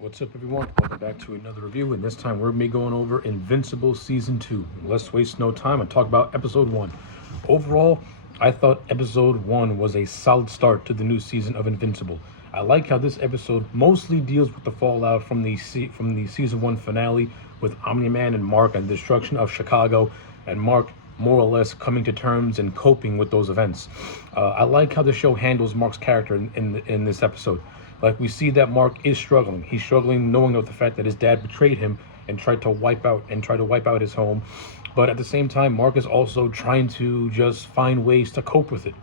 What's up, everyone? Welcome back to another review, and this time we're me going over Invincible Season 2. Let's waste no time and talk about Episode 1. Overall, I thought Episode 1 was a solid start to the new season of Invincible. I like how this episode mostly deals with the fallout from the Season 1 finale with Omni-Man and Mark and the destruction of Chicago, and Mark more or less coming to terms and coping with those events. I like how the show handles Mark's character in this episode. Like, we see that Mark is struggling. He's struggling knowing of the fact that his dad betrayed him and tried to wipe out his home. But at the same time, Mark is also trying to just find ways to cope with it.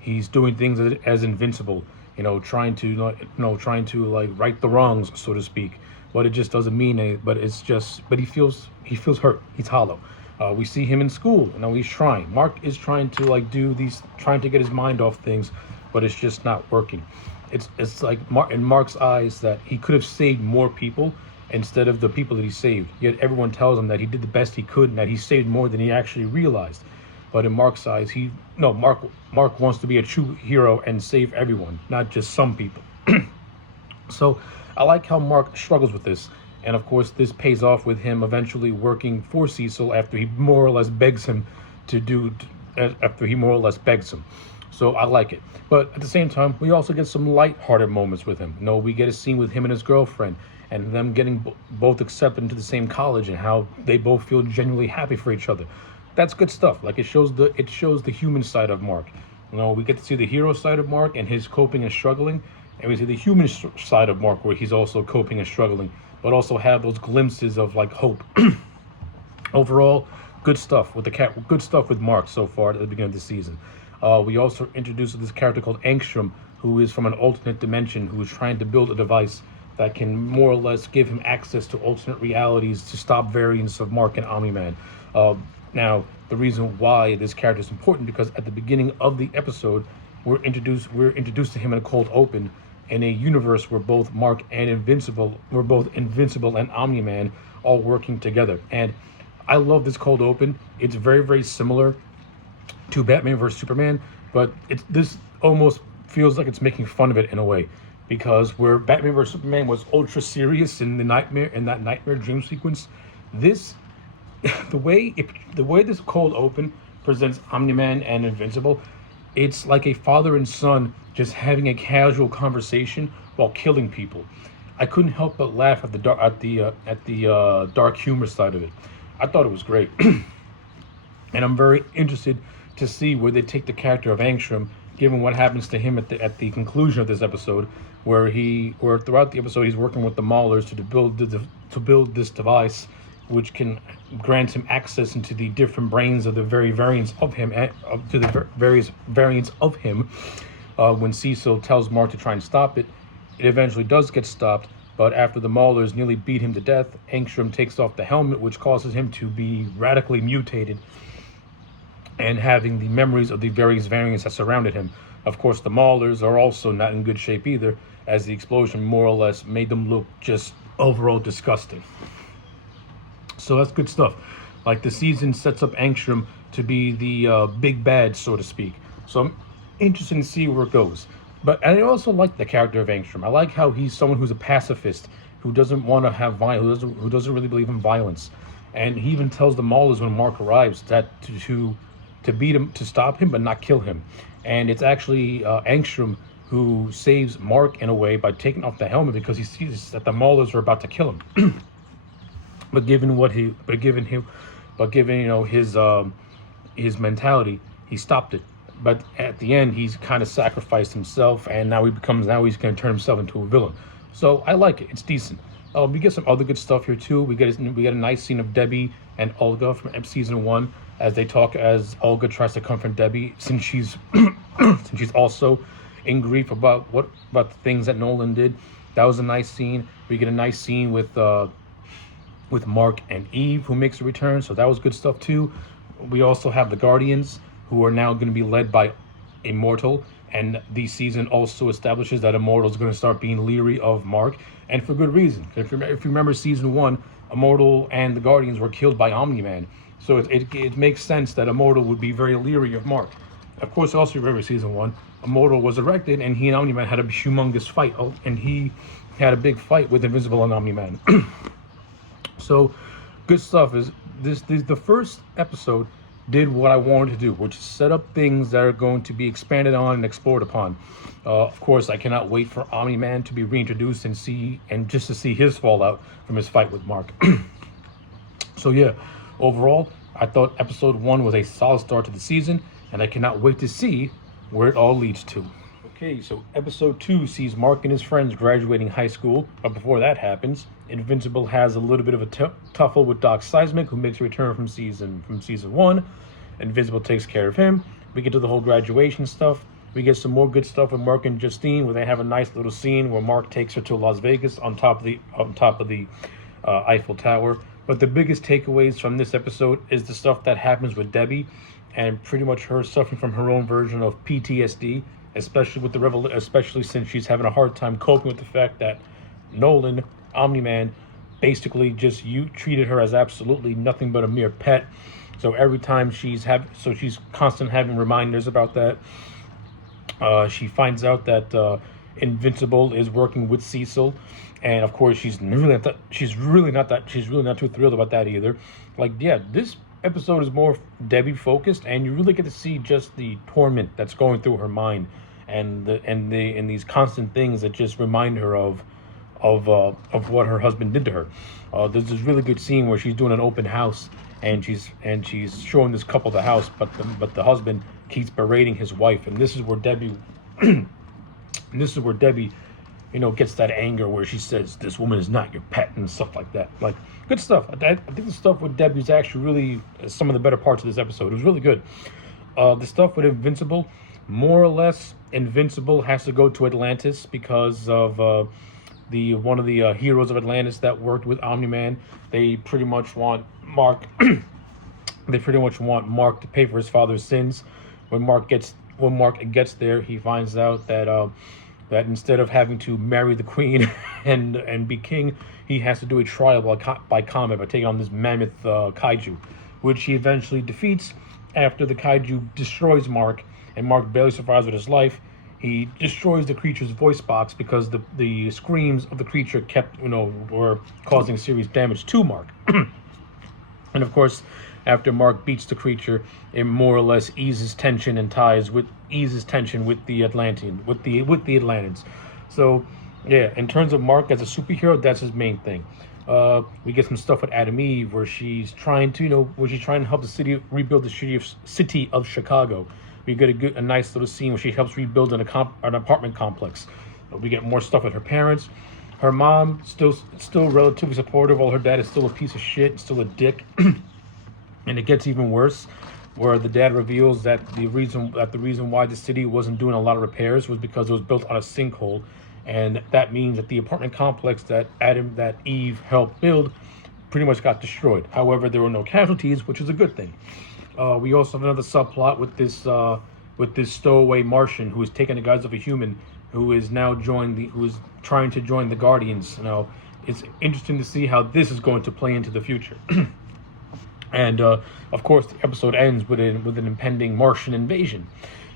He's doing things as invincible. Trying to like right the wrongs, so to speak. But it just doesn't mean anything. But he feels hurt. He's hollow. We see him in school. He's trying. Mark is trying to trying to get his mind off things, but it's just not working. It's like in Mark's eyes that he could have saved more people instead of the people that he saved. Yet everyone tells him that he did the best he could and that he saved more than he actually realized. But in Mark's eyes, Mark wants to be a true hero and save everyone, not just some people. So I like how Mark struggles with this. And of course, this pays off with him eventually working for Cecil after he more or less begs him So I like it. But at the same time, we also get some light-hearted moments with him. We get a scene with him and his girlfriend and them getting both accepted into the same college and how they both feel genuinely happy for each other. That's good stuff. Like, it shows the human side of Mark. We get to see the hero side of Mark and his coping and struggling, and we see the human side of Mark where he's also coping and struggling, but also have those glimpses of like hope. Overall, good stuff with good stuff with Mark so far at the beginning of the season. We also introduced this character called Angstrom, who is from an alternate dimension, who is trying to build a device that can more or less give him access to alternate realities to stop variants of Mark and Omni-Man. Now, the reason why this character is important because at the beginning of the episode, we're introduced to him in a cold open in a universe where both Mark and Invincible and Omni-Man all working together. And I love this cold open. It's very, very similar to Batman vs Superman, but this almost feels like it's making fun of it in a way, because where Batman vs Superman was ultra serious in that nightmare dream sequence, the way this cold open presents Omni-Man and Invincible, it's like a father and son just having a casual conversation while killing people. I couldn't help but laugh at the dark humor side of it. I thought it was great, and I'm very interested to see where they take the character of Angstrom, given what happens to him at the conclusion of this episode, where throughout the episode he's working with the Maulers to build this device, which can grant him access into the different brains of the various variants of him. When Cecil tells Mark to try and stop it, it eventually does get stopped. But after the Maulers nearly beat him to death, Angstrom takes off the helmet, which causes him to be radically mutated and having the memories of the various variants that surrounded him. Of course, the Maulers are also not in good shape either, as the explosion more or less made them look just overall disgusting. So that's good stuff. Like, the season sets up Angstrom to be the big bad, so to speak. So I'm interested to see where it goes. But I also like the character of Angstrom. I like how he's someone who's a pacifist, who doesn't want to have violence, who doesn't really believe in violence. And he even tells the Maulers when Mark arrives that to beat him, to stop him, but not kill him. And it's actually Angstrom who saves Mark in a way by taking off the helmet, because he sees that the Maulers are about to kill him. But given his mentality, he stopped it. But at the end, he's kind of sacrificed himself, and now he's going to turn himself into a villain. So I like it. It's decent. We get some other good stuff here too. We get a nice scene of Debbie and Olga from season 1 as Olga tries to comfort Debbie, since she's also in grief about the things that Nolan did. That was a nice scene. We get a nice scene with Mark and Eve, who makes a return. So that was good stuff too. We also have the Guardians, who are now going to be led by Immortal, and the season also establishes that Immortal is going to start being leery of Mark, and for good reason. If you remember season 1, Immortal and the Guardians were killed by Omni-Man, so it makes sense that Immortal would be very leery of Mark. Of course, also remember season one, Immortal was erected, and he and Omni Man had a humongous fight. Oh, and he had a big fight with Invincible and Omni Man. So, good stuff. Is this the first episode did what I wanted to do, which is set up things that are going to be expanded on and explored upon. Of course, I cannot wait for Omni Man to be reintroduced and just to see his fallout from his fight with Mark. So yeah, overall, I thought episode one was a solid start to the season, and I cannot wait to see where it all leads to. Okay, so episode two sees Mark and his friends graduating high school, but before that happens, Invincible has a little bit of a tuffle with Doc Seismic, who makes a return from season one. Invincible takes care of him. We get to the whole graduation stuff. We get some more good stuff with Mark and Justine, where they have a nice little scene where Mark takes her to Las Vegas on top of the Eiffel Tower. But the biggest takeaways from this episode is the stuff that happens with Debbie, and pretty much her suffering from her own version of PTSD, especially with especially since she's having a hard time coping with the fact that Nolan, Omni-Man, basically just treated her as absolutely nothing but a mere pet. So every time she's constant having reminders about that. She finds out that Invincible is working with Cecil, and of course she's really not too thrilled about that either. Like, yeah, this episode is more Debbie focused, and you really get to see just the torment that's going through her mind, and these constant things that just remind her of what her husband did to her. There's this really good scene where she's doing an open house, and she's showing this couple the house, but the husband keeps berating his wife, and this is where Debbie gets that anger where she says, "This woman is not your pet," and stuff like that. Like, good stuff. I think the stuff with Debbie is actually really some of the better parts of this episode. It was really good. The stuff with Invincible, more or less, Invincible has to go to Atlantis because of one of the heroes of Atlantis that worked with Omni-Man. They pretty much want Mark. They pretty much want Mark to pay for his father's sins. When Mark gets there, he finds out that instead of having to marry the queen and be king, he has to do a trial by combat by taking on this mammoth kaiju, which he eventually defeats. After the kaiju destroys Mark, and Mark barely survives with his life, he destroys the creature's voice box because the screams of the creature were causing serious damage to Mark. And of course, after Mark beats the creature, it more or less eases tension with the Atlanteans. So, yeah, in terms of Mark as a superhero, that's his main thing. We get some stuff with Adam Eve where she's trying to help the city rebuild the city of Chicago. We get a nice little scene where she helps rebuild an apartment complex. We get more stuff with her parents. Her mom still relatively supportive, while her dad is still a piece of shit, still a dick. And it gets even worse, where the dad reveals that the reason why the city wasn't doing a lot of repairs was because it was built on a sinkhole, and that means that the apartment complex that Eve helped build pretty much got destroyed. However, there were no casualties, which is a good thing. We also have another subplot with this stowaway Martian who is taking the guise of a human, who is trying to join the Guardians. Now, it's interesting to see how this is going to play into the future. And of course, the episode ends with an impending Martian invasion,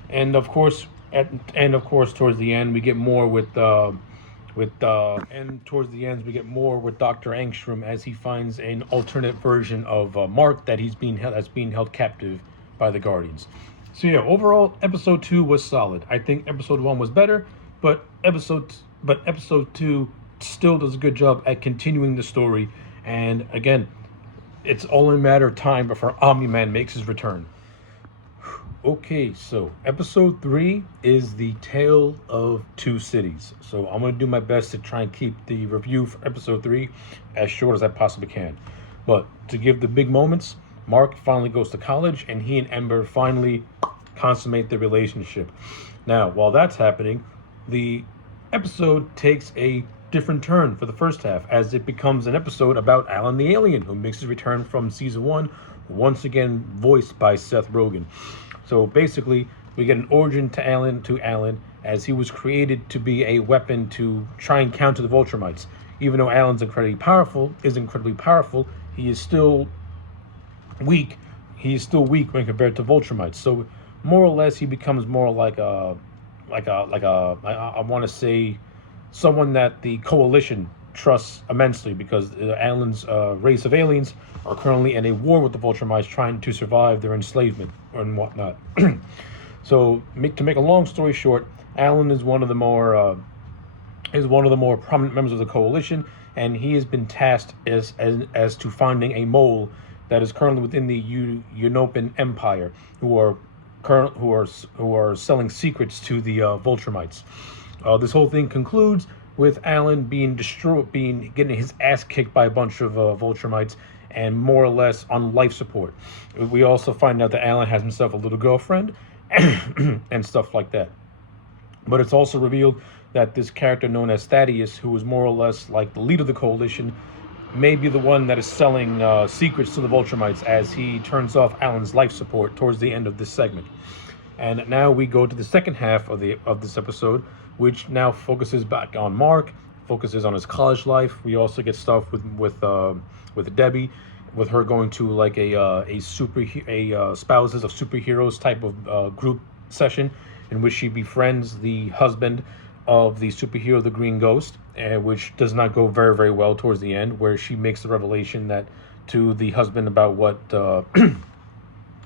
and of course, towards the end we get more with Dr. Angstrom, as he finds an alternate version of Mark that's being held captive by the Guardians. So yeah, overall, episode 2 was solid. I think episode 1 was better, but episode 2 still does a good job at continuing the story. And again, it's only a matter of time before Omni-Man makes his return. Okay, so episode 3 is the Tale of Two Cities. So I'm going to do my best to try and keep the review for episode 3 as short as I possibly can. But to give the big moments, Mark finally goes to college, and he and Ember finally consummate their relationship. Now, while that's happening, the episode takes a different turn for the first half, as it becomes an episode about Alan the Alien, who makes his return from season 1, once again voiced by Seth Rogen. So basically, we get an origin to Alan, as he was created to be a weapon to try and counter the Vultramites. Even though Alan's incredibly powerful, he is still weak. He is still weak when compared to Vultramites. So more or less he becomes more I want to say someone that the coalition trusts immensely, because Alan's race of aliens are currently in a war with the Vulture trying to survive their enslavement and whatnot. So, to make a long story short, Alan is one of the more prominent members of the coalition, and he has been tasked as to finding a mole that is currently within the Unopan Empire, who are who are selling secrets to the Vultramites. This whole thing concludes with Alan being destroyed, getting his ass kicked by a bunch of Vultramites, and more or less on life support. We also find out that Alan has himself a little girlfriend, and stuff like that. But it's also revealed that this character known as Thaddeus, who is more or less like the leader of the coalition, may be the one that is selling secrets to the Vultramites as he turns off Alan's life support towards the end of this segment. And now we go to the second half of this episode, which now focuses back on Mark, focuses on his college life. We also get stuff with Debbie, with her going to like a spouses of superheroes type of group session, in which she befriends the husband of the superhero, the Green Ghost, which does not go very, very well towards the end, where she makes the revelation that to the husband about what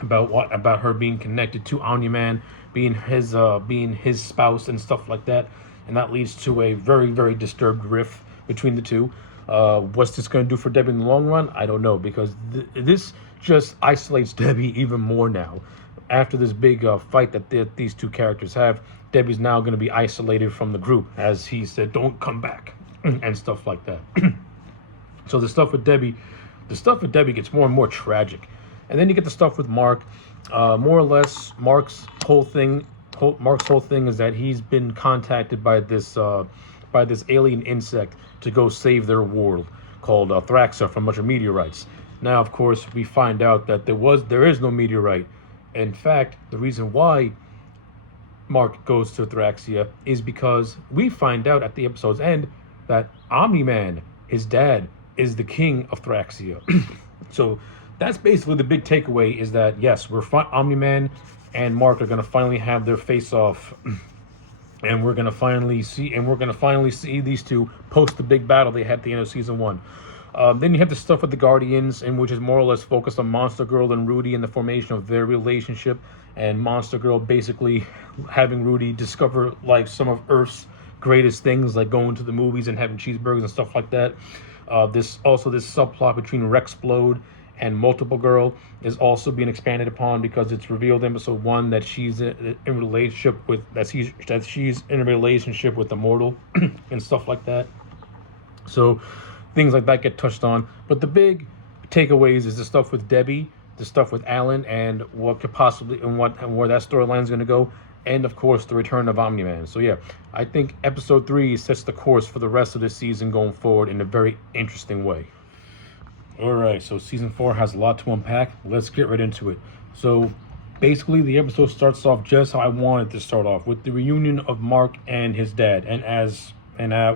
about her being connected to Omni-Man, being his spouse and stuff like that, and that leads to a very, very disturbed rift between the two. What's this going to do for Debbie in the long run? I don't know, because this just isolates Debbie even more now. After this big fight that these two characters have, Debbie's now going to be isolated from the group, as he said, "Don't come back," and stuff like that. So the stuff with Debbie gets more and more tragic, and then you get the stuff with Mark. More or less, Mark's whole thing is that he's been contacted by this alien insect to go save their world, called Thraxa, from a bunch of meteorites. Now, of course, we find out that there is no meteorite. In fact, the reason why Mark goes to Thraxia is because we find out at the episode's end that Omni-Man, his dad, is the king of Thraxia. So that's basically the big takeaway, is that yes, Omni-Man and Mark are going to finally have their face off, and we're going to finally see these two post the big battle they had at the end of season 1. Then you have the stuff with the Guardians, in which is more or less focused on Monster Girl and Rudy and the formation of their relationship, and Monster Girl basically having Rudy discover like some of Earth's greatest things, like going to the movies and having cheeseburgers and stuff like that. This subplot between Rexplode and Multiple Girl is also being expanded upon, because it's revealed in episode 1 that she's in a relationship with Immortal and stuff like that. So things like that get touched on, but the big takeaways is the stuff with Debbie, the stuff with Alan, and what could possibly and where that storyline is going to go, and of course the return of Omni-Man. So yeah, I think episode 3 sets the course for the rest of the season going forward in a very interesting way. All right, so season 4 has a lot to unpack. Let's get right into it. So basically, the episode starts off just how I wanted to start off, with the reunion of Mark and his dad, and as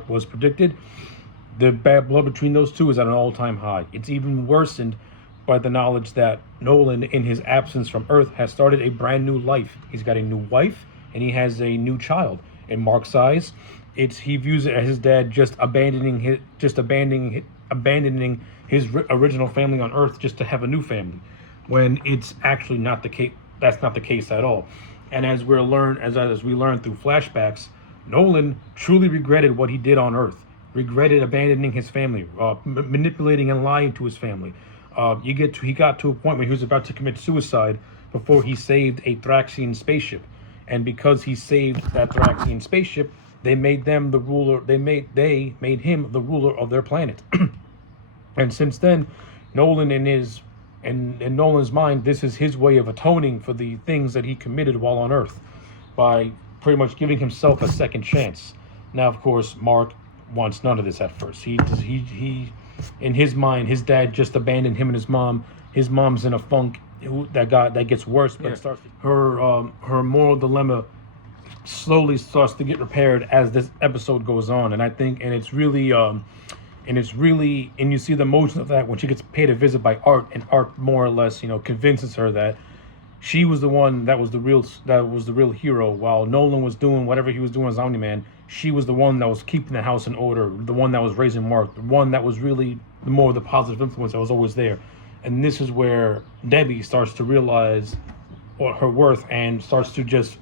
was predicted, the bad blood between those two is at an all-time high. It's even worsened by the knowledge that Nolan, in his absence from Earth, has started a brand new life. He's got a new wife, and he has a new child. In Mark's eyes, he views it as his dad just abandoning his original family on Earth just to have a new family, when it's actually not the case. That's not the case at all. And as we learn through flashbacks, Nolan truly regretted what he did on Earth. Regretted abandoning his family, manipulating and lying to his family. He got to a point where he was about to commit suicide before he saved a Thraxian spaceship, and because he saved that Thraxian spaceship, they made them the ruler. They made him the ruler of their planet. And since then, Nolan in Nolan's mind, this is his way of atoning for the things that he committed while on Earth, by pretty much giving himself a second chance. Now, of course, Mark wants none of this at first. He in his mind, his dad just abandoned him and his mom. His mom's in a funk that gets worse, but it starts. Her moral dilemma slowly starts to get repaired as this episode goes on, and I think, and you see the emotion of that when she gets paid a visit by Art, and Art more or less, convinces her that She was the one that was the real hero. While Nolan was doing whatever he was doing as Omni Man, she was the one that was keeping the house in order, the one that was raising Mark, the one that was really the more of the positive influence that was always there. And this is where Debbie starts to realize her worth and starts to just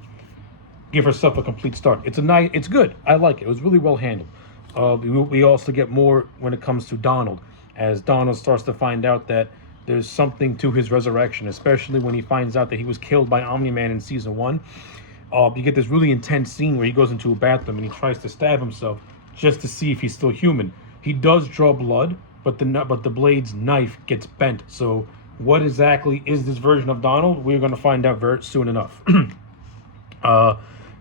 give herself a complete start. It's good. I like it. It was really well handled. We also get more when it comes to Donald, as Donald starts to find out that there's something to his resurrection, especially when he finds out that he was killed by Omni-Man in season 1. You get this really intense scene where he goes into a bathroom and he tries to stab himself just to see if he's still human. He does draw blood, but the blade's knife gets bent. So what exactly is this version of Donald? We're going to find out very soon enough.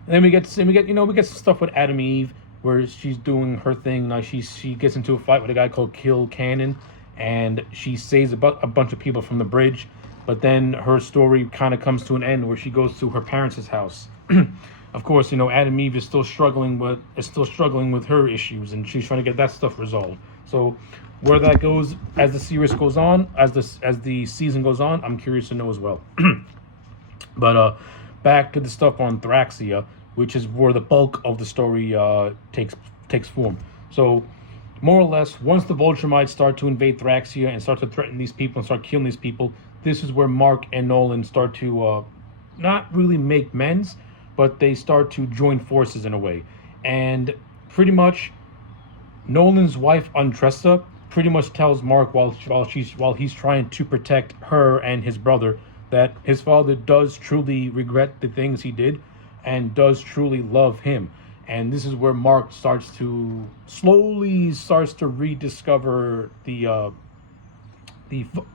Then we get some stuff with Adam Eve where she's doing her thing. Now she gets into a fight with a guy called Kill Cannon, and she saves a bunch of people from the bridge. But then her story kind of comes to an end where she goes to her parents' house. Of course, Adam Eve is still struggling with her issues, and she's trying to get that stuff resolved. So where that goes as the series goes on, as the season goes on, I'm curious to know as well. But back to the stuff on Thraxia, which is where the bulk of the story takes form. So more or less, once the Vulturemites start to invade Thraxia and start to threaten these people and start killing these people, this is where Mark and Nolan start to not really make amends, but they start to join forces in a way. And pretty much, Nolan's wife Andressa pretty much tells Mark while he's trying to protect her and his brother that his father does truly regret the things he did and does truly love him. And this is where Mark slowly starts to rediscover the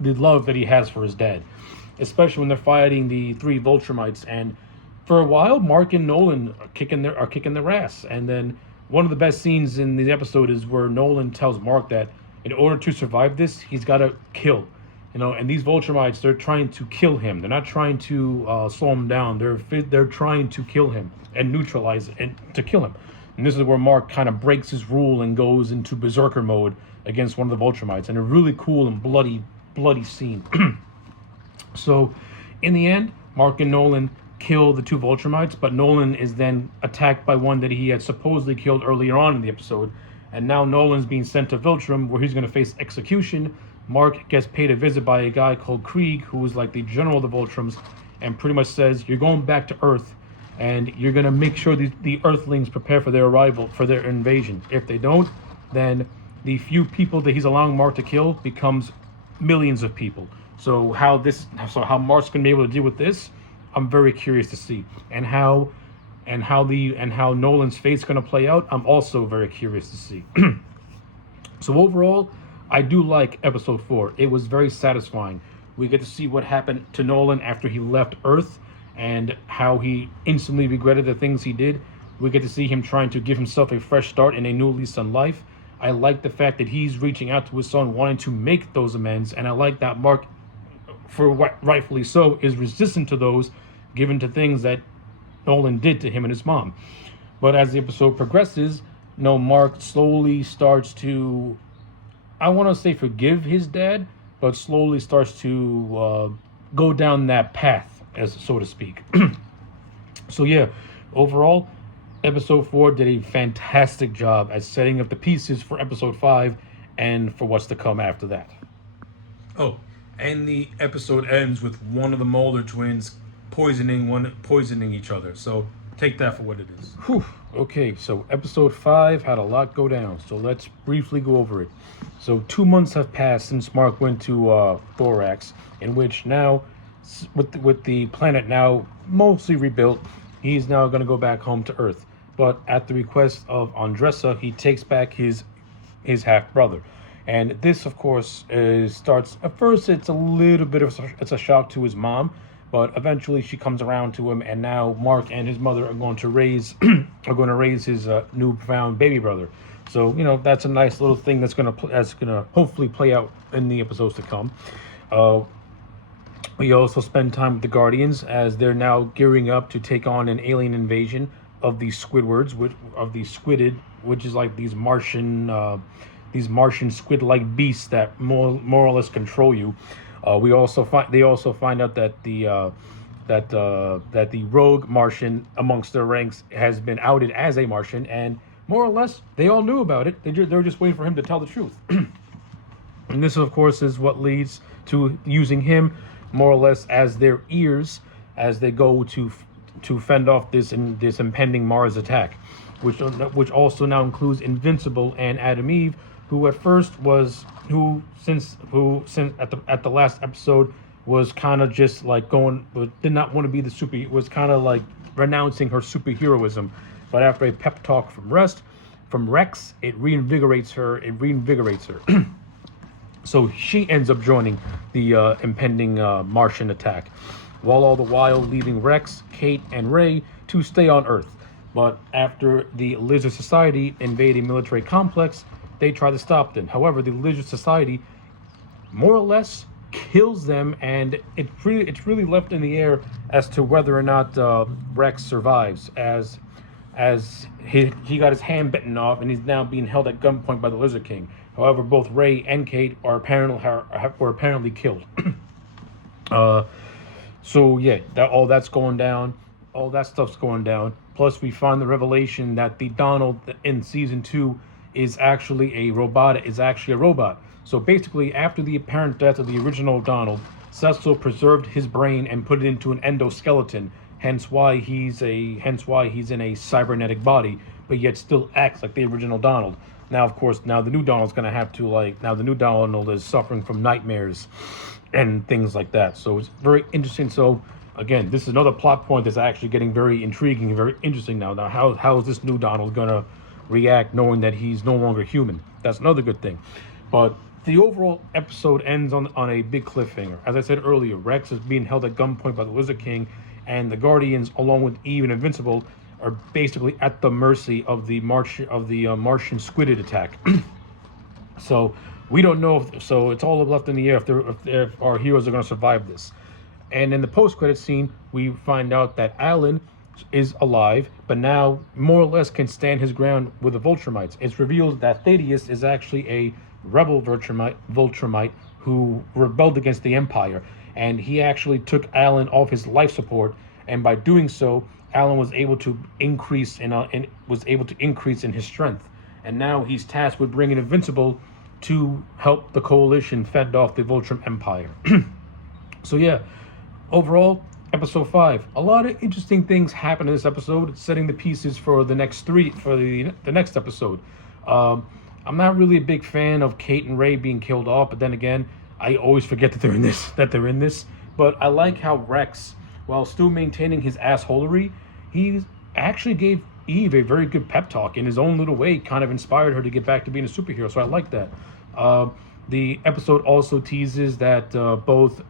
love that he has for his dad, especially when they're fighting the 3 Vulturemites. And for a while, Mark and Nolan are kicking their ass. And then one of the best scenes in the episode is where Nolan tells Mark that in order to survive this, he's got to kill. And these Vulturemites, they're trying to kill him. They're not trying to slow him down. They're trying to kill him and neutralize it and to kill him. And this is where Mark kind of breaks his rule and goes into berserker mode against one of the Vulturemites. And a really cool and bloody scene. So, in the end, Mark and Nolan kill the 2 Vulturemites, but Nolan is then attacked by one that he had supposedly killed earlier on in the episode. And now Nolan's being sent to Viltrum, where he's going to face execution. Mark gets paid a visit by a guy called Krieg, who is like the general of the Vultrums, and pretty much says, you're going back to Earth, and you're going to make sure the Earthlings prepare for their arrival, for their invasion. If they don't, then the few people that he's allowing Mark to kill becomes millions of people. So how Mark's going to be able to deal with this, I'm very curious to see. And how Nolan's fate's going to play out, I'm also very curious to see. So overall, I do like episode 4. It was very satisfying. We get to see what happened to Nolan after he left Earth and how he instantly regretted the things he did. We get to see him trying to give himself a fresh start and a new lease on life. I like the fact that he's reaching out to his son, wanting to make those amends, and I like that Mark, for rightfully so, is resistant to those, given to things that Nolan did to him and his mom. But as the episode progresses, Mark slowly starts to, I want to say forgive his dad, but slowly starts to go down that path, as so to speak. So yeah, overall, episode 4 did a fantastic job at setting up the pieces for episode 5 and for what's to come after that. Oh, and the episode ends with one of the Mulder twins poisoning each other. So take that for what it is. Whew. Okay, so episode 5 had a lot go down. So let's briefly go over it. So 2 months have passed since Mark went to Thorax, in which now, with the planet now mostly rebuilt, he's now going to go back home to Earth. But at the request of Andressa, he takes back his half-brother. And this, of course, starts... At first, it's a little bit of... It's a shock to his mom, but eventually she comes around to him, and now Mark and his mother are going to raise his newfound baby brother. So, that's a nice little thing that's gonna hopefully play out in the episodes to come. We also spend time with the Guardians as they're now gearing up to take on an alien invasion of the Squidwards, which is like these Martian squid-like beasts that more or less control you. They also find out that the that the rogue Martian amongst their ranks has been outed as a Martian, and more or less they all knew about it. They're just waiting for him to tell the truth. And this, of course, is what leads to using him more or less as their ears as they go to fend off this impending Mars attack, which also now includes Invincible and Adam Eve, who at first was who since at the last episode was kind of just like did not want to be the super, was kind of like renouncing her superheroism, but after a pep talk from Rex, it reinvigorates her. So she ends up joining the impending Martian attack, while all the while leaving Rex, Kate, and Ray to stay on Earth. But after the Lizard Society invade a military complex, they try to stop them. However, the Lizard Society more or less kills them, and it's really left in the air as to whether or not Rex survives, as he got his hand bitten off and he's now being held at gunpoint by the Lizard King. However, both Ray and Kate were apparently killed. So yeah, all that's going down. All that stuff's going down. Plus, we find the revelation that the Donald in season 2 is actually a robot. So basically, after the apparent death of the original Donald, Cecil preserved his brain and put it into an endoskeleton. Hence why he's in a cybernetic body, but yet still acts like the original Donald. Now, of course, now the new Donald is suffering from nightmares and things like that. So it's very interesting. So again, this is another plot point that's actually getting very intriguing and very interesting now. Now, how is this new Donald gonna react knowing that he's no longer human? That's another good thing. But the overall episode ends on a big cliffhanger. As I said earlier, Rex is being held at gunpoint by the Lizard King, and the Guardians, along with Eve and Invincible, are basically at the mercy of the Martian squidid attack. So we don't know so it's all left in the air if our heroes are going to survive this. And in the post-credit scene, we find out that Alan is alive, but now more or less can stand his ground with the Vultramites. It's revealed that Thaddeus is actually a rebel Vultramite who rebelled against the Empire, and he actually took Alan off his life support, and by doing so, Alan was able to increase in his strength. And now he's tasked with bringing Invincible to help the coalition fend off the Voltrum Empire. So yeah, overall, episode 5, a lot of interesting things happen in this episode, setting the pieces for the next episode. I'm not really a big fan of Kate and Ray being killed off, but then again, I always forget that they're in this. But I like how Rex, while still maintaining his assholery, he actually gave Eve a very good pep talk in his own little way, kind of inspired her to get back to being a superhero. So I like that. The episode also teases that both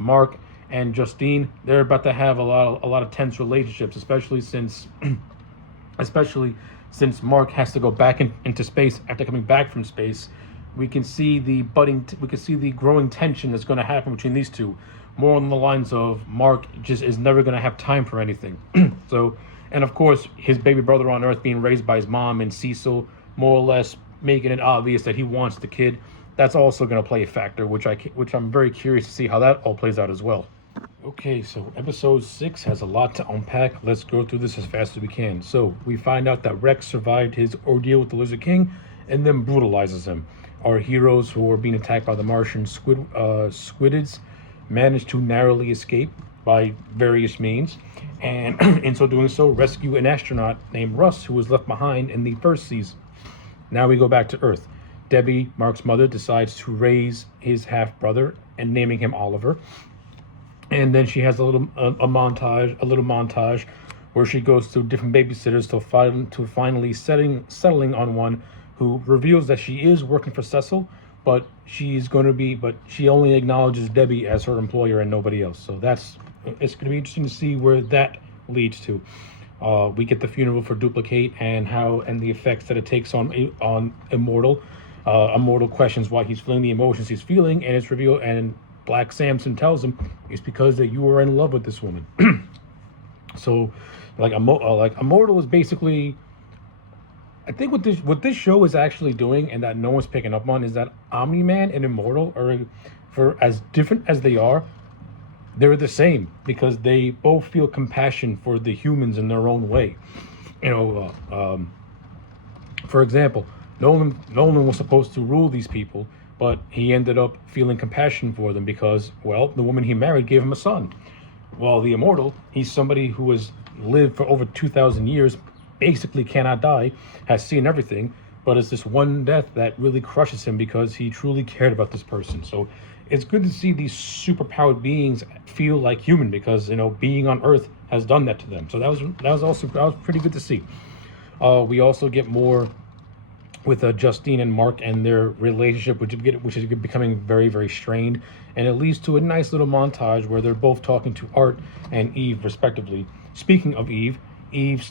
Mark and Justine, they're about to have a lot of tense relationships, especially since Mark has to go back into space after coming back from space. We can see the growing tension that's going to happen between these two, more on the lines of Mark just is never going to have time for anything. So, and of course, his baby brother on Earth being raised by his mom and Cecil, more or less making it obvious that he wants the kid. That's also going to play a factor, which I'm very curious to see how that all plays out as well. Okay, so episode 6 has a lot to unpack. Let's go through this as fast as we can. So we find out that Rex survived his ordeal with the Lizard King and then brutalizes him. Our heroes, who are being attacked by the Martian squidids, manage to narrowly escape by various means, and in so doing rescue an astronaut named Russ, who was left behind in the first season. Now we go back to Earth. Debbie, Mark's mother, decides to raise his half-brother and naming him Oliver. And then she has a little montage where she goes through different babysitters to finally settling on one who reveals that she is working for Cecil, but she only acknowledges Debbie as her employer and nobody else. So it's going to be interesting to see where that leads to. We get the funeral for Duplicate and the effects that it takes on Immortal. Immortal questions why he's feeling the emotions he's feeling, and it's revealed. And Black Samson tells him it's because that you are in love with this woman. So, Immortal is basically, I think what this show is actually doing, and that no one's picking up on, is that Omni-Man and Immortal are, for as different as they are, they're the same because they both feel compassion for the humans in their own way. You know, for example, Nolan was supposed to rule these people, but he ended up feeling compassion for them because, well, the woman he married gave him a son. Well, the immortal, he's somebody who has lived for over 2,000 years, basically cannot die, has seen everything, but it's this one death that really crushes him because he truly cared about this person. So it's good to see these superpowered beings feel like human because, you know, being on Earth has done that to them. So that was pretty good to see. We also get more with Justine and Mark and their relationship, which is becoming very, very strained, and it leads to a nice little montage where they're both talking to Art and Eve, respectively. Speaking of Eve, Eve's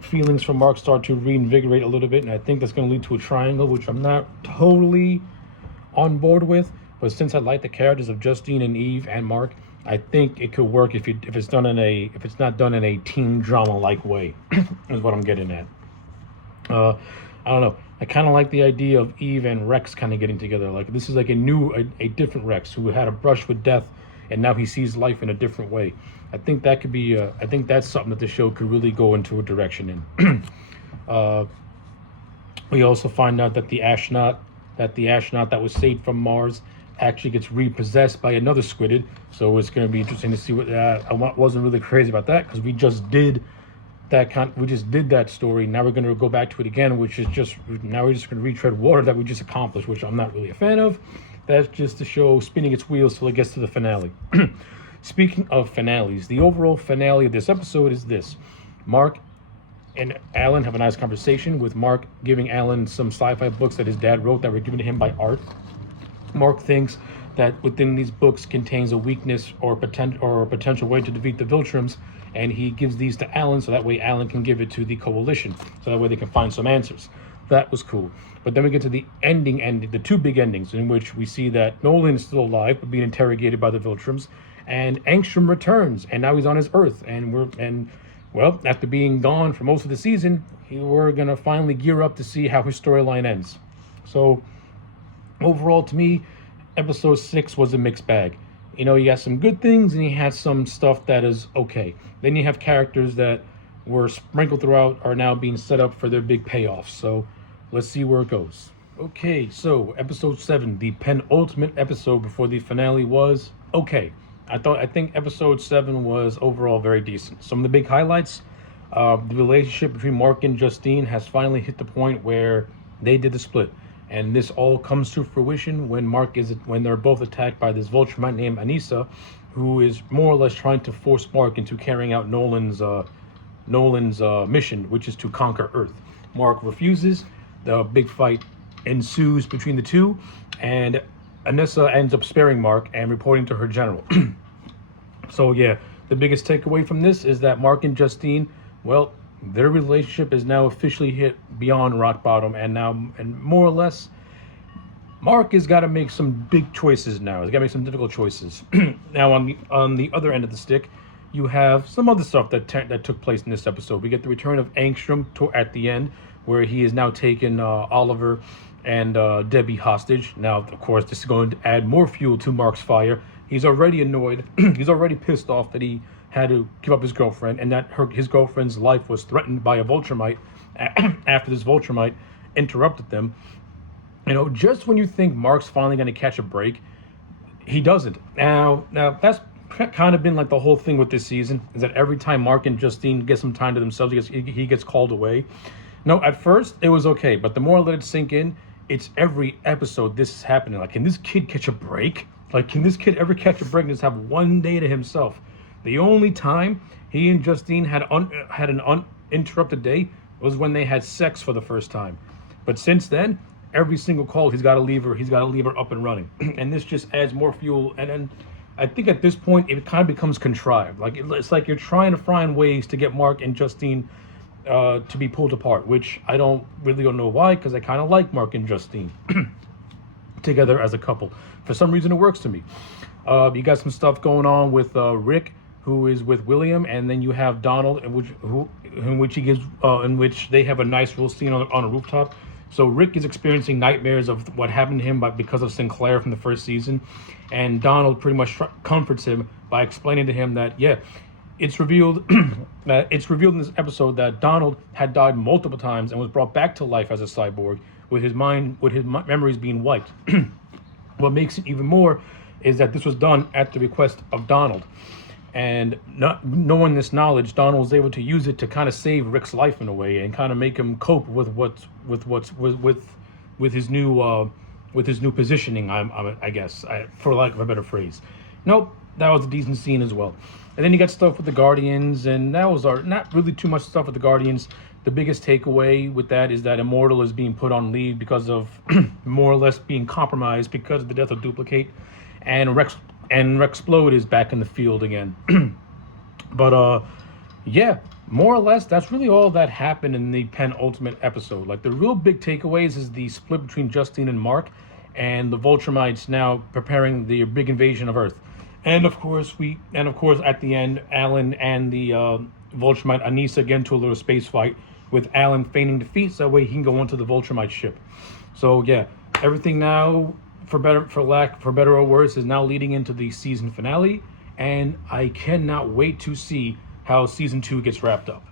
feelings for Mark start to reinvigorate a little bit, and I think that's going to lead to a triangle, which I'm not totally on board with. But since I like the characters of Justine and Eve and Mark, I think it could work if it's not done in a teen drama like way, is what I'm getting at. I don't know. I kind of like the idea of Eve and Rex kind of getting together. Like this is like a different Rex who had a brush with death, and now he sees life in a different way. I think that could be. I think that's something that the show could really go into a direction in. We also find out that the astronaut that was saved from Mars actually gets repossessed by another squidid. So it's going to be interesting to see what. I wasn't really crazy about that because we just did that story. Now we're going to go back to it again, which is just now we're just going to retread water that we just accomplished, which I'm not really a fan of. That's just the show spinning its wheels till it gets to the finale. Speaking of finales, the overall finale of this episode is this: Mark and Alan have a nice conversation, with Mark giving Alan some sci-fi books that his dad wrote that were given to him by Art. Mark thinks that within these books contains a weakness or a potential way to defeat the Viltrums, and he gives these to Alan so that way Alan can give it to the Coalition, so that way they can find some answers. That was cool. But then we get to the the two big endings, in which we see that Nolan is still alive but being interrogated by the Viltrums, and Angstrom returns, and now he's on his Earth, well, after being gone for most of the season, we're gonna finally gear up to see how his storyline ends. So overall, to me, episode 6 was a mixed bag. You know, you got some good things and you had some stuff that is okay. Then you have characters that were sprinkled throughout are now being set up for their big payoffs. So let's see where it goes. Okay, so episode 7, the penultimate episode before the finale, was okay. I think episode 7 was overall very decent. Some of the big highlights: the relationship between Mark and Justine has finally hit the point where they did the split. And this all comes to fruition when they're both attacked by this Viltrumite named Anissa, who is more or less trying to force Mark into carrying out Nolan's mission, which is to conquer Earth. Mark refuses. The big fight ensues between the two, and Anissa ends up sparing Mark and reporting to her general. So yeah, the biggest takeaway from this is that Mark and Justine, well, their relationship is now officially hit beyond rock bottom, and more or less, Mark has got to make some big choices now. He's got to make some difficult choices. Now, on the other end of the stick, you have some other stuff that took place in this episode. We get the return of Angstrom at the end, where he has now taken Oliver and Debbie hostage. Now, of course, this is going to add more fuel to Mark's fire. He's already annoyed. He's already pissed off that he had to give up his girlfriend, and that his girlfriend's life was threatened by a Viltrumite after this Viltrumite interrupted them. You know, just when you think Mark's finally going to catch a break, he doesn't. Now that's kind of been like the whole thing with this season, is that every time Mark and Justine get some time to themselves, he gets called away. No, at first it was okay, but the more I let it sink in, it's every episode this is happening. Like, can this kid catch a break? Like, can this kid ever catch a break and just have one day to himself? The only time he and Justine had an uninterrupted day was when they had sex for the first time. But since then, every single call, he's got to leave her up and running. And this just adds more fuel. And I think at this point, it kind of becomes contrived. Like, it's like you're trying to find ways to get Mark and Justine to be pulled apart, which I don't know why, because I kind of like Mark and Justine together as a couple. For some reason, it works to me. You got some stuff going on with Rick, who is with William, and then you have Donald, in which they have a nice little scene on a rooftop. So Rick is experiencing nightmares of what happened to him because of Sinclair from the first season, and Donald pretty much comforts him by explaining to him that it's revealed that it's revealed in this episode that Donald had died multiple times and was brought back to life as a cyborg with his memories being wiped. What makes it even more is that this was done at the request of Donald. And not knowing this knowledge, Donald was able to use it to kind of save Rick's life in a way and kind of make him cope with his new positioning. I guess, for lack of a better phrase. Nope, that was a decent scene as well. And then you got stuff with the Guardians, and that was not really too much stuff with the Guardians. The biggest takeaway with that is that Immortal is being put on leave because of more or less being compromised because of the death of Duplicate, and Rexplode is back in the field again. But yeah, more or less that's really all that happened in the penultimate episode. Like, the real big takeaways is the split between Justine and Mark, and the Vulturemites now preparing the big invasion of Earth. And of course at the end, Alan and the Vulturemite Anissa get into a little space fight with Alan feigning defeat, so that way he can go onto the Vulturemite ship. So yeah, everything now, for better or worse, is now leading into the season finale, and I cannot wait to see how season 2 gets wrapped up.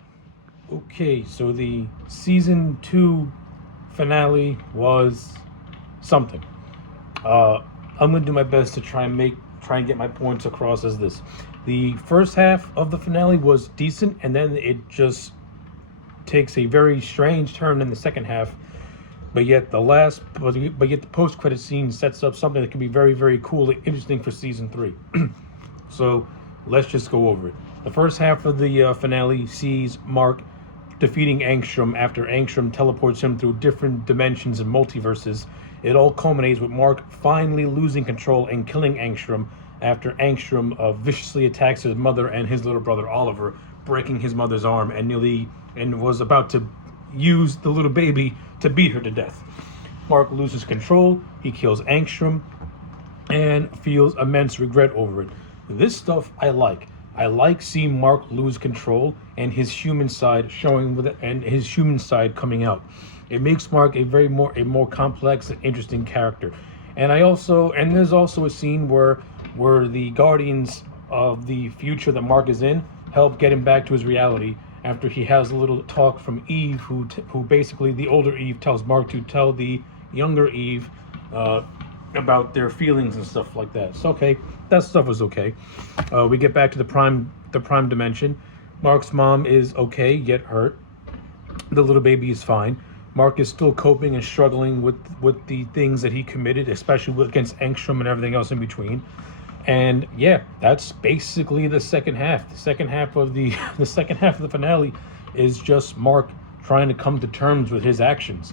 Okay, so the season 2 finale was something. I'm gonna do my best to try and get my points across as this. The first half of the finale was decent, and then it just takes a very strange turn in the second half. But yet the post-credit scene sets up something that can be very, very cool and interesting for season 3. So let's just go over it. The first half of the finale sees Mark defeating Angstrom after Angstrom teleports him through different dimensions and multiverses. It all culminates with Mark finally losing control and killing Angstrom after Angstrom viciously attacks his mother and his little brother Oliver, breaking his mother's arm and was about to use the little baby to beat her to death. Mark loses control, he kills Angstrom, and feels immense regret over it. This stuff I like. I like seeing Mark lose control and his human side his human side coming out. It makes Mark a more complex and interesting character. And there's also a scene where the Guardians of the future that Mark is in help get him back to his reality after he has a little talk from Eve, who basically, the older Eve tells Mark to tell the younger Eve about their feelings and stuff like that. So okay, that stuff was okay. We get back to the prime dimension. Mark's mom is okay, yet hurt. The little baby is fine. Mark is still coping and struggling with the things that he committed, especially against Angstrom and everything else in between. And yeah, that's basically the second half. The second half of the finale is just Mark trying to come to terms with his actions.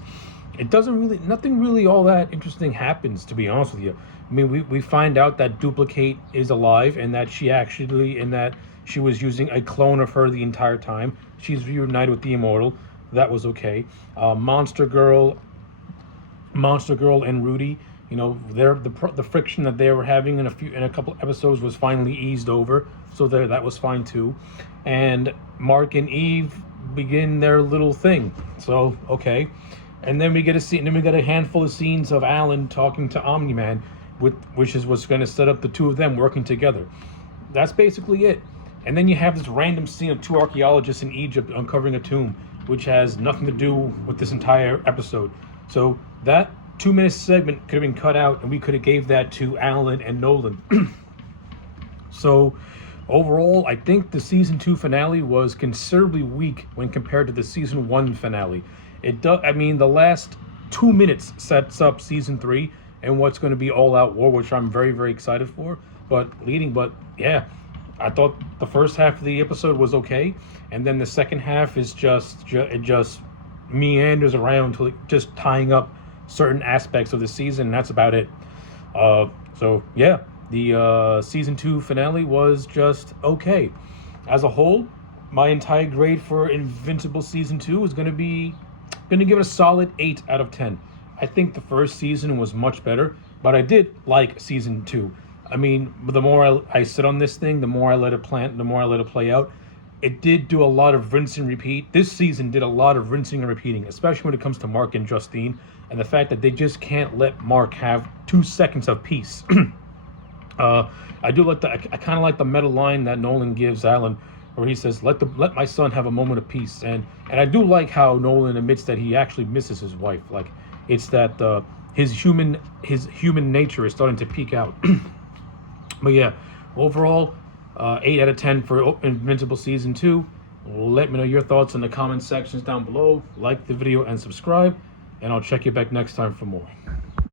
Nothing really all that interesting happens, to be honest with you. I mean, we find out that Duplicate is alive and that she was using a clone of her the entire time. She's reunited with the Immortal. That was okay. Monster Girl and Rudy, the friction that they were having in a couple episodes was finally eased over, so that was fine too. And Mark and Eve begin their little thing. So okay. And then we get a handful of scenes of Alan talking to Omni-Man, which is what's going to set up the two of them working together. That's basically it. And then you have this random scene of two archaeologists in Egypt uncovering a tomb, which has nothing to do with this entire episode. So that 2-minute segment could have been cut out, and we could have gave that to Alan and Nolan. So overall, I think the season 2 finale was considerably weak when compared to the season 1 finale. The last 2 minutes sets up season 3 and what's going to be all out war, which I'm very, very excited for. But yeah, I thought the first half of the episode was okay, and then the second half is just meanders around to just tying up certain aspects of the season, and that's about it. So yeah, the season 2 finale was just okay. As a whole, my entire grade for Invincible season 2 is going to give it a solid 8 out of 10. I think the first season was much better, but I did like season 2. I mean, the more I sit on this thing, the more I let it play out. it did do a lot of rinse and repeat. This season did a lot of rinsing and repeating, especially when it comes to Mark and Justine, and the fact that they just can't let Mark have 2 seconds of peace. I do like the. I kind of like the meta line that Nolan gives Alan, where he says, "Let my son have a moment of peace." And I do like how Nolan admits that he actually misses his wife. Like, it's that his human nature is starting to peek out. But yeah, overall, 8 out of 10 for Invincible season 2. Let me know your thoughts in the comment sections down below. Like the video and subscribe, and I'll check you back next time for more.